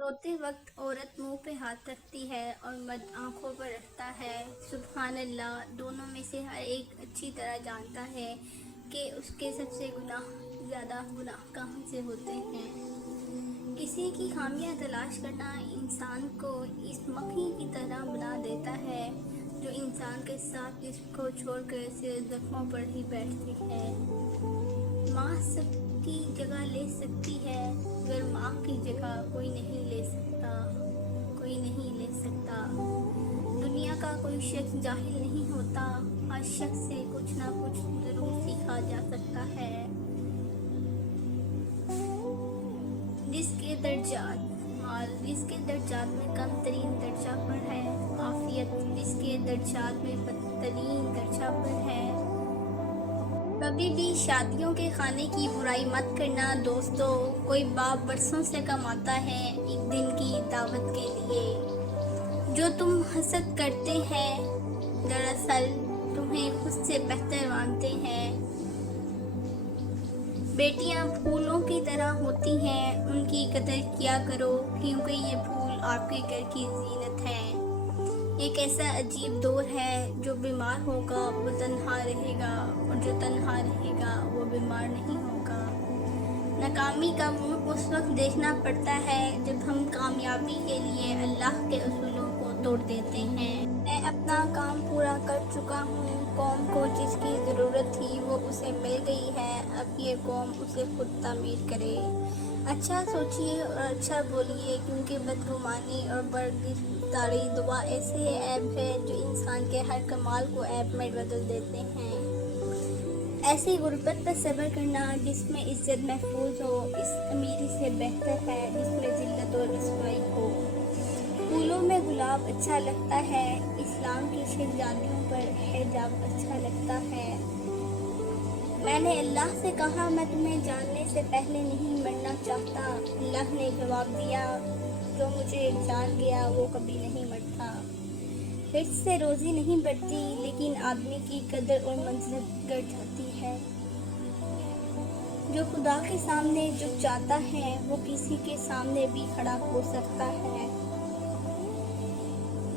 रोते वक्त औरत मुंह पे हाथ रखती है और मर्द आंखों पर रखता है। सुबहान अल्लाह, दोनों में से हर एक अच्छी तरह जानता है कि उसके सबसे ज़्यादा गुनाह कहाँ से होते हैं। किसी की खामियां तलाश करना इंसान को इस मक्खी की तरह बना देता है जो इंसान के साथ इसको छोड़कर सिर्फ जख्मों पर ही बैठती है। माँ सबकी जगह ले सकती है मगर माँ की जगह कोई नहीं ले सकता, कोई नहीं ले सकता। दुनिया का कोई शख्स जाहिल नहीं होता, हर शख्स से कुछ ना कुछ जरूर सीखा जा सकता है। जिसके दर्जात माल, जिसके दर्जात में कम तरीन दर्जा पर है आफियत, जिसके दर्जात में बदतरीन दर्जा पर है। कभी भी शादियों के खाने की बुराई मत करना दोस्तों। कोई बाप बरसों से कमाता है एक दिन की दावत के लिए। जो तुम हसद करते हैं दरअसल तुम्हें खुद से बेहतर मानते हैं। बेटियां फूलों की तरह होती हैं, उनकी कदर किया करो क्योंकि ये फूल आपके घर की जीनत है। एक ऐसा अजीब दौर है, जो बीमार होगा वो तन्हा रहेगा और जो तन्हा रहेगा वो बीमार नहीं होगा। नाकामी का मुंह उस वक्त देखना पड़ता है जब हम कामयाबी के लिए अल्लाह के उसूलों को तोड़ देते हैं। मैं अपना काम पूरा कर चुका हूँ। कौम को जिसकी ज़रूरत थी वो उसे मिल गई है, अब ये कौम उसे खुद तामीर करे। अच्छा सोचिए और अच्छा बोलिए क्योंकि बदगुमानी और बरगुज़ारी दुआ ऐसे ऐब है जो इंसान के हर कमाल को ऐब में बदल देते हैं। ऐसी गुर्बत पर सब्र करना जिसमें इज्जत महफूज हो, इस अमीरी से बेहतर है जिसमें जिल्लत और रसवाई हो। फूलों में गुलाब अच्छा लगता है, इस्लाम की शहजादियों पर हिजाब अच्छा लगता है। मैंने अल्लाह से कहा मैं तुम्हें जानने से पहले नहीं मरना चाहता। अल्लाह ने जवाब दिया जो मुझे जान गया वो कभी नहीं मरता। हिर्स से रोज़ी नहीं बढ़ती लेकिन आदमी की कदर और मंजिल गिर जाती है। जो खुदा के सामने झुक जाता है वो किसी के सामने भी खड़ा हो सकता है।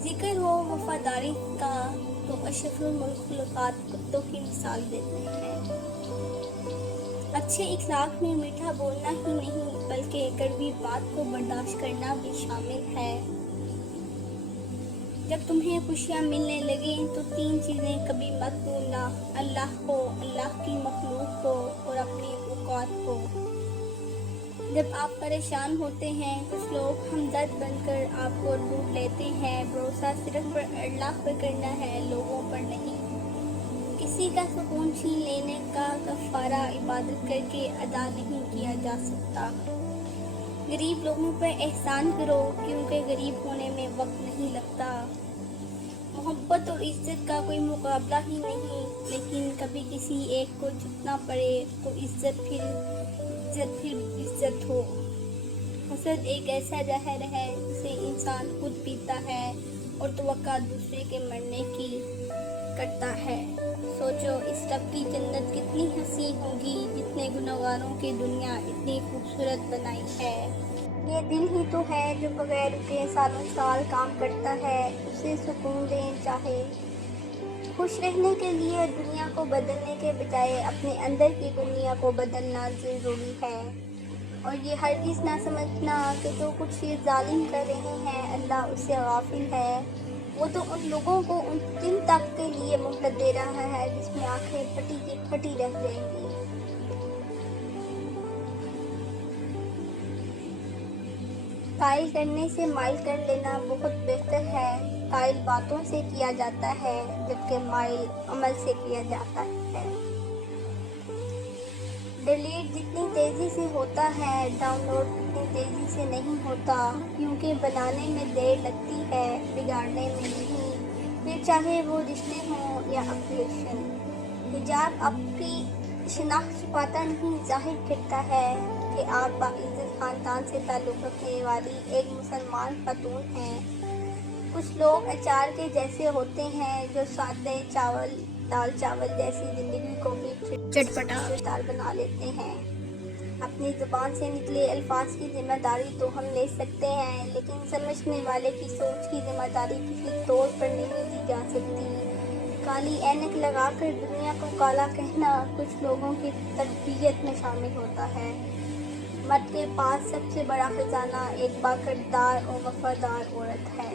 जिक्र हो वफादारी का तो अशरफुल मखलूक़ात कुत्तों की मिसाल देते हैं। अच्छे इखलाक में मीठा बोलना ही नहीं बल्कि कड़वी बात को बर्दाश्त करना भी शामिल है। जब तुम्हें खुशियाँ मिलने लगे तो 3 चीज़ें कभी मत भूलना, अल्लाह को, अल्लाह की मखलूक को और अपनी औकात को। जब आप परेशान होते हैं कुछ लोग हमदर्द बनकर आपको लूट लेते हैं। भरोसा सिर्फ अल्लाह पर करना है, लोगों पर नहीं। किसी का सुकून छीन लेने का कफारा इबादत करके अदा नहीं किया जा सकता। गरीब लोगों पर एहसान करो क्योंकि गरीब होने में वक्त नहीं लगता। मोहब्बत और इज्जत का कोई मुकाबला ही नहीं, लेकिन कभी किसी एक को झुकना पड़े तो इज्जत फिर इज्जत हो। हसद एक ऐसा जहर है जिसे इंसान खुद पीता है और तवक्का दूसरे के मरने की करता है। सोचो इस रब की जन्नत कितनी हसीन होगी जितने गुनहगारों की दुनिया इतनी खूबसूरत बनाई है। ये दिल ही तो है जो बगैर रुके सालों साल काम करता है। उसे सुकून दें चाहे। खुश रहने के लिए दुनिया को बदलने के बजाय अपने अंदर की दुनिया को बदलना ज़रूरी है। और ये हरगिज़ ना समझना कि जो कुछ ये जालिम कर रहे हैं अल्लाह उससे गाफिल है। वो तो उन लोगों को उन दिन तक के लिए मोहलत दे रहा है जिसमें आंखें फटी की फटी रह जाएंगी। कायल करने से माइल कर लेना बहुत बेहतर है। कायल बातों से किया जाता है जबकि माइल अमल से किया जाता है। डिलीट जितनी तेज़ी से होता है डाउनलोड उतनी तेज़ी से नहीं होता, क्योंकि बनाने में देर लगती है बिगाड़ने में नहीं, फिर चाहे वो रिश्ते हों या अफिलिएशन। हिजाब आपकी शिनाख्त छुपाता नहीं, जाहिर करता है कि आप बाइज़्ज़त ख़ानदान से ताल्लुक़ रखने वाली एक मुसलमान खातून हैं। कुछ लोग अचार के जैसे होते हैं जो सादे दाल चावल जैसी ज़िंदगी को भी चटपटा बना लेते हैं। اپنی زبان سے نکلے الفاظ کی ذمہ داری تو ہم لے سکتے ہیں، لیکن سمجھنے والے کی سوچ کی ذمہ داری کسی طور پر نہیں لی جا سکتی۔ کالی اینک لگا کر دنیا کو کالا کہنا کچھ لوگوں کی تربیت میں شامل ہوتا ہے۔ مرد کے پاس سب سے بڑا خزانہ ایک باکردار اور وفادار عورت ہے۔